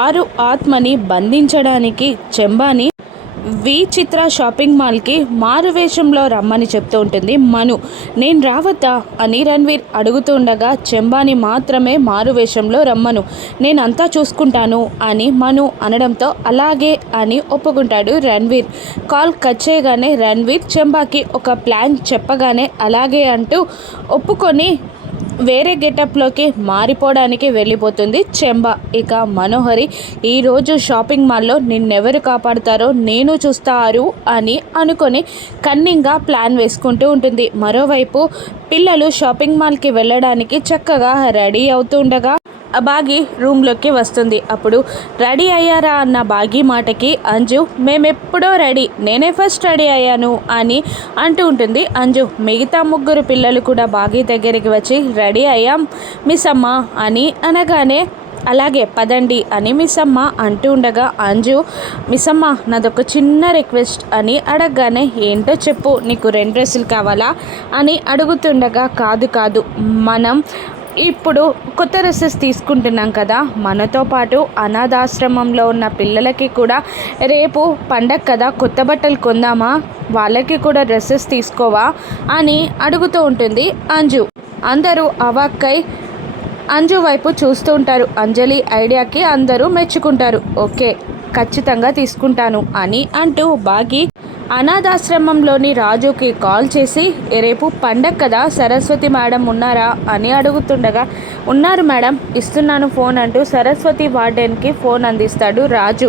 ఆరు ఆత్మని బంధించడానికి చెంబాని వి చిత్ర షాపింగ్ మాల్కి మారువేషంలో రమ్మని చెప్తూ ఉంటుంది. మను నేను రావద్దా అని రణ్వీర్ అడుగుతుండగా చెంబాని మాత్రమే మారు వేషంలో రమ్మను. నేనంతా చూసుకుంటాను అని మను అనడంతో అలాగే అని ఒప్పుకుంటాడు రణ్వీర్. కాల్ కట్ చేయగానే రణ్వీర్ చెంబాకి ఒక ప్లాన్ చెప్పగానే అలాగే అంటూ ఒప్పుకొని వేరే గెటప్లోకి మారిపోవడానికి వెళ్ళిపోతుంది చెంబ. ఇక మనోహరి ఈరోజు షాపింగ్ మాల్లో నిన్నెవరు కాపాడుతారో నేను చూస్తారు అని అనుకొని కన్నింగ్గా ప్లాన్ వేసుకుంటూ ఉంటుంది. మరోవైపు పిల్లలు షాపింగ్ మాల్కి వెళ్ళడానికి చక్కగా రెడీ అవుతుండగా బాగి రూమ్లోకి వస్తుంది. అప్పుడు రెడీ అయ్యారా అన్న బాగి మాటకి అంజు మేమెప్పుడో రెడీ నేనే ఫస్ట్ రెడీ అయ్యాను అని అంటూ ఉంటుంది. అంజు మిగతా ముగ్గురు పిల్లలు కూడా బాగి దగ్గరికి వచ్చి రెడీ అయ్యాం మిస్ అమ్మ అని అనగానే అలాగే పదండి అని మిస్ అమ్మ అంటూ ఉండగా అంజు మిస్ అమ్మ నాదొక చిన్న రిక్వెస్ట్ అని అడగగానే ఏంటో చెప్పు నీకు రెండు డ్రెస్సులు కావాలా? అని అడుగుతుండగా కాదు కాదు మనం ఇప్పుడు కొత్త డ్రెస్సెస్ తీసుకుంటున్నాం కదా. మనతో పాటు అనాథాశ్రమంలో ఉన్న పిల్లలకి కూడా రేపు పండగ కదా. కొత్త బట్టలు కొందామా? వాళ్ళకి కూడా డ్రెస్సెస్ తీసుకోవా? అని అడుగుతూ ఉంటుంది అంజు. అందరూ అవాక్కై అంజు వైపు చూస్తూ ఉంటారు. అంజలి ఐడియాకి అందరూ మెచ్చుకుంటారు. ఓకే ఖచ్చితంగా తీసుకుంటాను అని అంటూ బాగి అనాథాశ్రమంలోని రాజుకి కాల్ చేసి రేపు పండగ కదా సరస్వతి మేడం ఉన్నారా? అని అడుగుతుండగా ఉన్నారు మేడం ఇస్తున్నాను ఫోన్ అంటూ సరస్వతి వార్డెన్కి ఫోన్ అందిస్తాడు రాజు.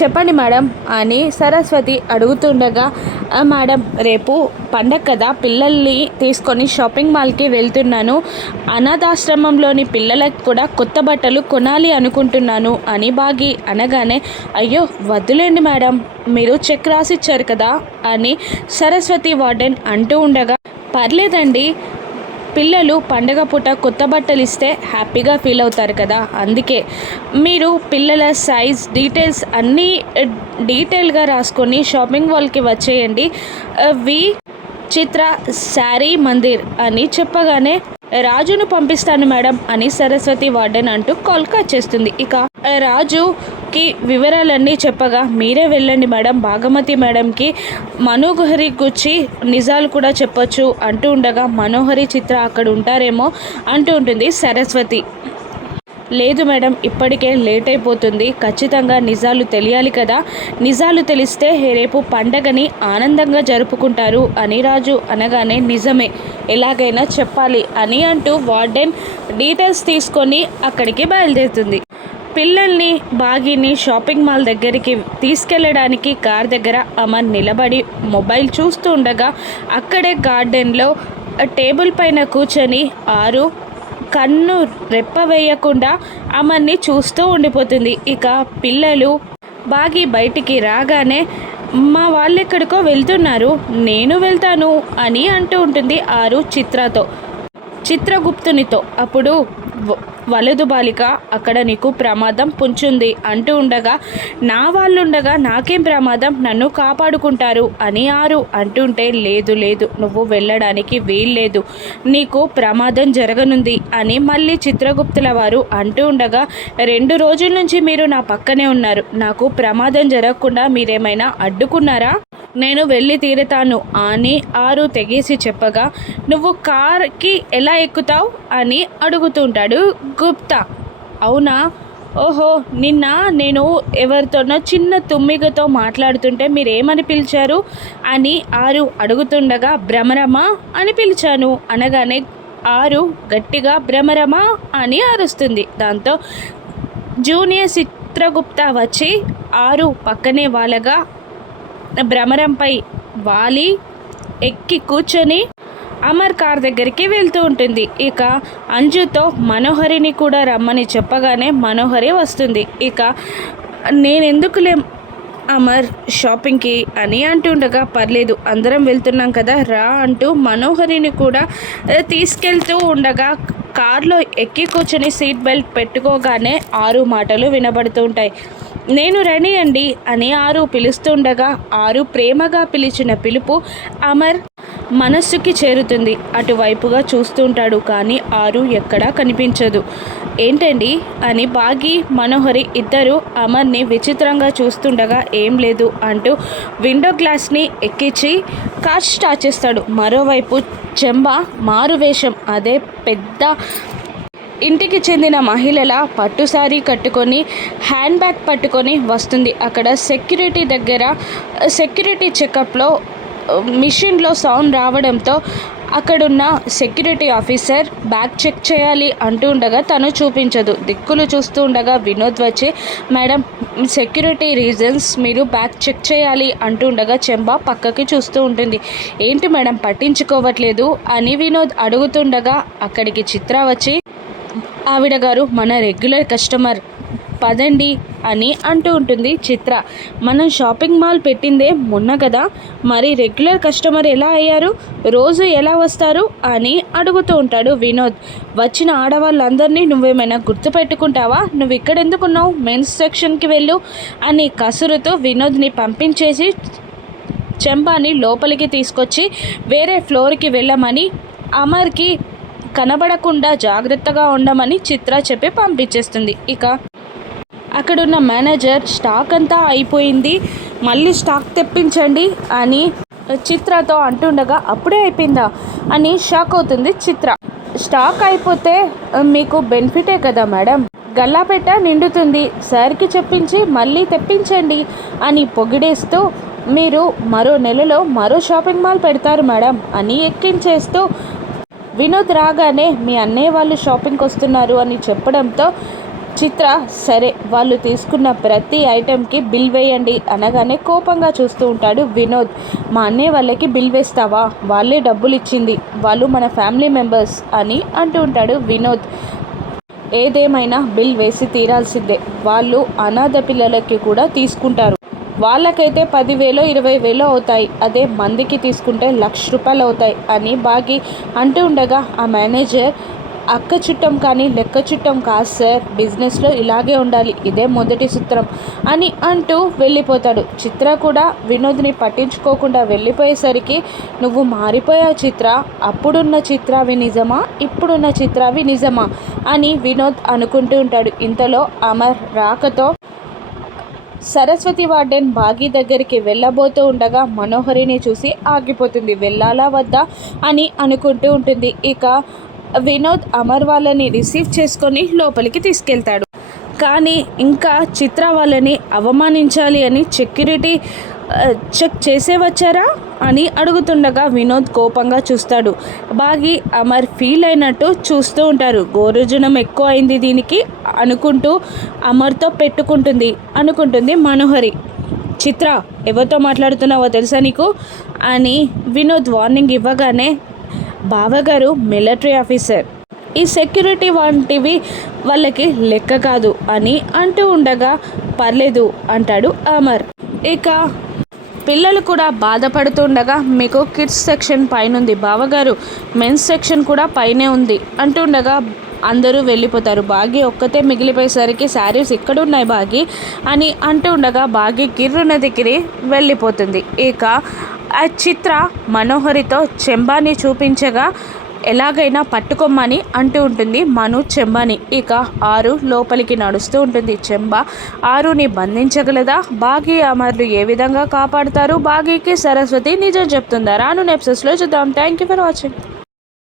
చెప్పండి మేడం అని సరస్వతి అడుగుతుండగా మేడం రేపు పండగ కదా పిల్లల్ని తీసుకొని షాపింగ్ మాల్కి వెళ్తున్నాను. అనాథాశ్రమంలోని పిల్లలకు కూడా కొత్త బట్టలు కొనాలి అనుకుంటున్నాను అని బాగి అనగానే అయ్యో వద్దులేండి మేడం మీరు చెక్ రాసిచ్చారు కదా అని సరస్వతి వార్డెన్ అంటూ ఉండగా పర్లేదండి. పిల్లలు పండగ పూట కొత్త బట్టలు ఇస్తే హ్యాపీగా ఫీల్ అవుతారు కదా అందుకే. మీరు పిల్లల సైజ్ డీటెయిల్స్ అన్నీ డీటెయిల్గా రాసుకొని షాపింగ్ మాల్కి వచ్చేయండి. వి చిత్ర శారీ మందిర్ అని చెప్పగానే రాజును పంపిస్తాను మేడం అని సరస్వతి వార్డెన్ అంటూ కాల్ కట్ చేస్తుంది. ఇక రాజు కి వివరాలన్నీ చెప్పగా మీరే వెళ్ళండి మేడం భాగమతి మేడంకి మనోహరి గుచ్చి నిజాలు కూడా చెప్పొచ్చు అంటూ ఉండగా మనోహరి చిత్ర అక్కడ ఉంటారేమో అంటూ ఉంటుంది సరస్వతి. లేదు మేడం ఇప్పటికే లేట్ అయిపోతుంది. ఖచ్చితంగా నిజాలు తెలియాలి కదా. నిజాలు తెలిస్తే రేపు పండగని ఆనందంగా జరుపుకుంటారు అని రాజు అనగానే నిజమే ఎలాగైనా చెప్పాలి అని అంటూ వార్డెన్ డీటెయిల్స్ తీసుకొని అక్కడికి బయలుదేరుతుంది. పిల్లల్ని బాగిని షాపింగ్ మాల్ దగ్గరికి తీసుకెళ్ళడానికి కార్ దగ్గర అమర్ నిలబడి మొబైల్ చూస్తూ ఉండగా అక్కడే గార్డెన్లో టేబుల్ పైన కూర్చొని ఆరు కన్ను రెప్ప వేయకుండా అమర్ని చూస్తూ ఉండిపోతుంది. ఇక పిల్లలు బాగి బయటికి రాగానే మా వాళ్ళు ఎక్కడికో వెళ్తున్నారు నేను వెళ్తాను అని అంటూ ఉంటుంది ఆరు చిత్రతో చిత్రగుప్తునితో. అప్పుడు వలదు బాలిక అక్కడ నీకు ప్రమాదం పుంచుంది అంటూ ఉండగా నా వాళ్ళు ఉండగా నాకేం ప్రమాదం? నన్ను కాపాడుకుంటారు అని ఆరు అంటుంటే లేదు లేదు నువ్వు వెళ్ళడానికి వీల్లేదు. నీకు ప్రమాదం జరగనుంది అని మళ్ళీ చిత్రగుప్తుల వారు అంటూ ఉండగా రెండు రోజుల నుంచి మీరు నా పక్కనే ఉన్నారు. నాకు ప్రమాదం జరగకుండా మీరేమైనా అడ్డుకున్నారా? నేను వెళ్ళి తీరుతాను అని ఆరు తెగేసి చెప్పగా నువ్వు కార్కి ఎలా ఎక్కుతావు? అని అడుగుతుంటాడు గుప్తా. అవునా? ఓహో నిన్న? నేను ఎవరితోనో చిన్న తుమ్మిగతో మాట్లాడుతుంటే మీరేమని పిలిచారు? అని ఆరు అడుగుతుండగా భ్రమరమా? అని పిలిచాను. అనగానే ఆరు గట్టిగా భ్రమరమా? అని అరుస్తుంది. దాంతో జూనియర్ చిత్రగుప్త వచ్చి ఆరు పక్కనే వాళ్ళగా భ్రమరంపై వాలి ఎక్కి కూర్చొని అమర్ కార్ దగ్గరికి వెళ్తూ ఉంటుంది. ఇక అంజుతో మనోహరిని కూడా రమ్మని చెప్పగానే మనోహరి వస్తుంది. ఇక నేనెందుకులే అమర్ షాపింగ్కి అని అంటుండగా పర్లేదు అందరం వెళ్తున్నాం కదా రా అంటూ మనోహరిని కూడా తీసుకెళ్తూ ఉండగా కార్లో ఎక్కి కూర్చొని సీట్ బెల్ట్ పెట్టుకోగానే ఆరు మాటలు వినబడుతూ ఉంటాయి. నేను రెడీ అండి అని ఆరు పిలుస్తుండగా ఆరు ప్రేమగా పిలిచిన పిలుపు అమర్ మనస్సుకి చేరుతుంది. అటువైపుగా చూస్తుంటాడు కానీ ఆరు ఎక్కడా కనిపించదు. ఏంటండి? అని బాగి మనోహరి ఇద్దరు అమర్ని విచిత్రంగా చూస్తుండగా ఏం లేదు అంటూ విండో గ్లాస్ని ఎక్కించి కార్ స్టార్ట్ చేస్తాడు. మరోవైపు చెంబ మారువేషం అదే పెద్ద ఇంటికి చెందిన మహిళల పట్టు సారీ కట్టుకొని హ్యాండ్ బ్యాగ్ పట్టుకొని వస్తుంది. అక్కడ సెక్యూరిటీ దగ్గర సెక్యూరిటీ చెకప్లో మిషన్లో సౌండ్ రావడంతో అక్కడున్న సెక్యూరిటీ ఆఫీసర్ బ్యాగ్ చెక్ చేయాలి అంటూ ఉండగా తను చూపించదు. దిక్కులు చూస్తూ ఉండగా వినోద్ వచ్చి మేడం సెక్యూరిటీ రీజన్స్ మీరు బ్యాగ్ చెక్ చేయాలి అంటూ ఉండగా చెంబా పక్కకి చూస్తూ ఉంటుంది. ఏంటి మేడం పట్టించుకోవట్లేదు అని వినోద్ అడుగుతుండగా అక్కడికి చిత్ర వచ్చి ఆవిడ గారు మన రెగ్యులర్ కస్టమర్. పదండి అని అంటూ ఉంటుంది చిత్ర. మనం షాపింగ్ మాల్ పెట్టిందే మొన్న కదా? మరి రెగ్యులర్ కస్టమర్ ఎలా అయ్యారు? రోజు ఎలా వస్తారు? అని అడుగుతూ ఉంటాడు వినోద్. వచ్చిన ఆడవాళ్ళందరినీ నువ్వేమైనా గుర్తుపెట్టుకుంటావా? నువ్వు ఇక్కడ ఎందుకున్నావు మెన్స్ సెక్షన్కి వెళ్ళు అని కసురుతో వినోద్ని పంపించేసి చెంపాని లోపలికి తీసుకొచ్చి వేరే ఫ్లోర్కి వెళ్ళమని అమర్కి కనబడకుండా జాగ్రత్తగా ఉండమని చిత్ర చెప్పి పంపించేస్తుంది. ఇక అక్కడున్న మేనేజర్ స్టాక్ అంతా అయిపోయింది. మళ్ళీ స్టాక్ తెప్పించండి అని చిత్రతో అంటుండగా అప్పుడే అయిపోయిందా? అని షాక్ అవుతుంది చిత్ర. స్టాక్ అయిపోతే మీకు బెనిఫిటే కదా మేడం? గల్లాపెట్ట నిండుతుంది. సార్కి చెప్పించి మళ్ళీ తెప్పించండి అని పొగిడేస్తూ మీరు మరో నెలలో మరో షాపింగ్ మాల్ పెడతారు మేడం అని ఎక్కించేస్తూ వినోద్ రాగానే మీ అన్నయ్య వాళ్ళు షాపింగ్కి వస్తున్నారు అని చెప్పడంతో చిత్ర సరే వాళ్ళు తీసుకున్న ప్రతి ఐటెంకి బిల్ వేయండి అనగానే కోపంగా చూస్తూ ఉంటాడు వినోద్. మా అన్నయ్య వాళ్ళకి బిల్ వేస్తావా? వాళ్ళే డబ్బులు ఇచ్చింది. వాళ్ళు మన ఫ్యామిలీ మెంబర్స్ అని అంటూ ఉంటాడు వినోద్. ఏదేమైనా బిల్ వేసి తీరాల్సిందే. వాళ్ళు అనాథ పిల్లలకి కూడా తీసుకుంటారు. వాళ్ళకైతే పదివేలు ఇరవై వేలు అవుతాయి. అదే మందికి తీసుకుంటే లక్ష రూపాయలు అవుతాయి అని బాగి అంటూ ఉండగా ఆ మేనేజర్ అక్క చుట్టం కానీ లెక్క చుట్టం కాదు సార్. బిజినెస్లో ఇలాగే ఉండాలి. ఇదే మొదటి సూత్రం అని అంటూ వెళ్ళిపోతాడు. చిత్ర కూడా వినోద్ని పట్టించుకోకుండా వెళ్ళిపోయేసరికి నువ్వు మారిపోయావు చిత్ర. అప్పుడున్న చిత్రవి నిజమా? ఇప్పుడున్న చిత్రవి నిజమా? అని వినోద్ అనుకుంటూ ఉంటాడు. ఇంతలో అమర్ రాకతో సరస్వతి వార్డెన్ బాగి దగ్గరికి వెళ్ళబోతూ ఉండగా మనోహరిని చూసి ఆగిపోతుంది. వెళ్ళాలా వద్దా? అని అనుకుంటూ ఉంటుంది. ఇక వినోద్ అమర్ వాళ్ళని రిసీవ్ చేసుకొని లోపలికి తీసుకెళ్తాడు. కానీ ఇంకా చిత్ర వాళ్ళని అవమానించాలి అని సెక్యూరిటీ చెక్ చేసే వచ్చారా? అని అడుగుతుండగా వినోద్ కోపంగా చూస్తాడు. బాగి అమర్ ఫీల్ అయినట్టు చూస్తూ ఉంటారు. గోరుజనం ఎక్కువ అయింది దీనికి అనుకుంటూ అమర్తో పెట్టుకుంటుంది అనుకుంటుంది మనోహరి. చిత్ర ఎవరితో మాట్లాడుతున్నావో తెలుసా నీకు? అని వినోద్ వార్నింగ్ ఇవ్వగానే బావగారు మిలిటరీ ఆఫీసర్. ఈ సెక్యూరిటీ వంటివి వాళ్ళకి లెక్క కాదు అని అంటూ ఉండగా పర్లేదు అంటాడు అమర్. ఇక పిల్లలు కూడా బాధపడుతుండగా మీకు కిడ్స్ సెక్షన్ పైన ఉంది బావగారు మెన్స్ సెక్షన్ కూడా పైనే ఉంది అంటుండగా అందరూ వెళ్ళిపోతారు బాగి ఒక్కతే మిగిలిపోయేసరికి శారీస్ ఇక్కడ ఉన్నాయి బాగి అని అంటూ ఉండగా బాగి గిర్రున దగ్గర వెళ్ళిపోతుంది. ఇక ఆ చిత్ర మనోహరితో చెంబాని చూపించగా ఎలాగైనా పట్టుకోమని అంటూ ఉంటుంది మను చెంబాని. ఇక ఆరు లోపలికి నడుస్తూ ఉంటుంది. చెంబ ఆరుని బంధించగలదా? బాగీ అమర్లు ఏ విధంగా కాపాడుతారు? బాగీకి సరస్వతి నిజం చెప్తుందా? రాను నెప్సెస్లో చూద్దాం. Thank you for watching